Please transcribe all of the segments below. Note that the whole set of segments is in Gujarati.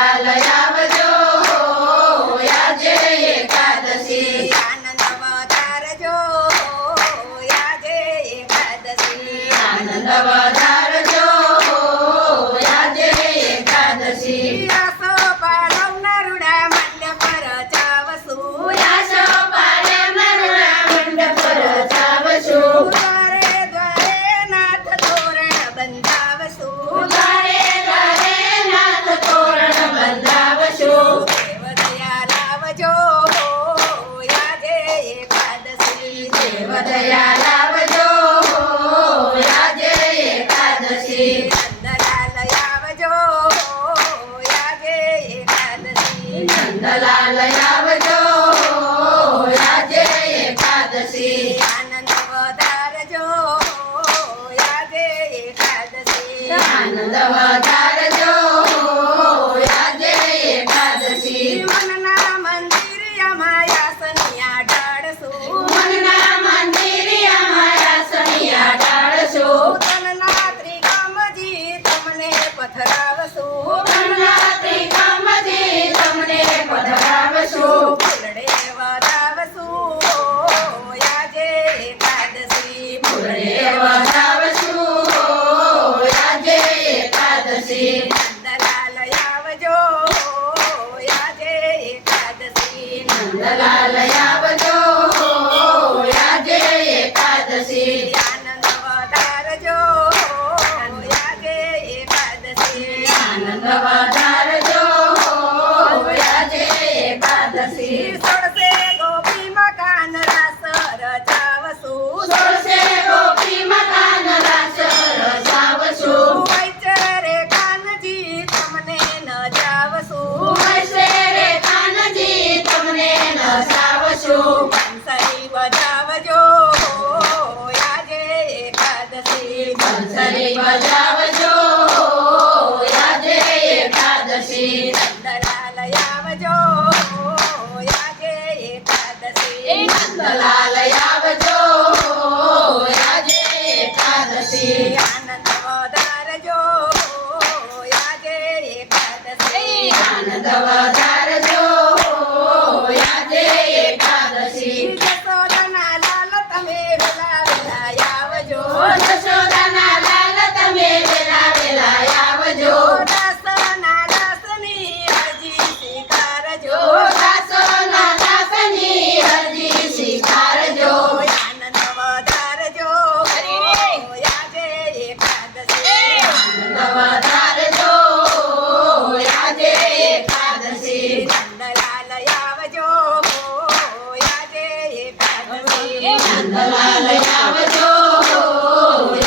નંદલાલ આવજો આજે એકાદશી આનંદ વધારજો આજે એકાદશી આનંદ વધારજો આજે એકાદશી આસો પાડવના રૂડા મંડપ રચાવશું આસો પાડે મરુડા મંડપ રચાવશું દ્વારે દ્વારે નાથ તોરણ બંધાવશું દ્વારે દ્વારે નાથ તોરણ બંધાવશું દેવ દયા લાવજો આજે એકાદશી દેવ દયા લાવજો આજે એકાદશી નંદલાલ આવજો આજે એકાદશી નંદલાલ આવજો આજે એકાદશી આનંદ વધારજો આજે એકાદશી આનંદ વધારજો આજે એકાદશી મનના મંદિરિયામાં યાસનિયા ઢાળશું મનના મંદિરિયામાં આસનિયા ઢાળશું તનના ત્રિકામજી તમને પધરાવશું તનના ત્રિકામજી તમને પધરાવશું ફૂલડે વધાવશું આજે એકાદશી ફૂલડે વધાવશું આજે એકાદશી નંદલાલ આવજો આજે એકાદશી નંદલાલ આવજો આજે એકાદશી આનંદ વધારજો આજે એકાદશી આનંદ વધારજો આજે એકાદશી સોળસે ગોપી મકાન રાસ રચાવશું સોળસે ગોપી મકાન રાસ રચાવશું વૈચરે કાનજી તમને નચાવશું વૈસે રે કાનજી તમને નસાવશું બંસરી બજાવજો આજે એકાદશી બંસરી બજાવજો આજે એકાદશી નંદલાલ આવજો આજે એકાદશી નંદલાલ આવજો આજે એકાદશી આનંદ વધારજો આજે એકાદશી આનંદ વધારજો આજે એકાદશી જશોદાના લાલ તમે વેલા વેલા આવજો જશોદાના લાલ તમે વેલા વેલા આવજો દાસના દાસની અરજી સ્વીકારજો દાસોના દાસની અરજી સ્વીકારજો આનંદ વધારજો આજે એકાદશી આનંદ વધારજો આજે એકાદશી નંદલાલ આવજો આજે એકાદશી નંદલાલ આવજો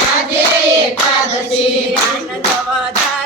આજે એકાદશી આનંદ વધારજો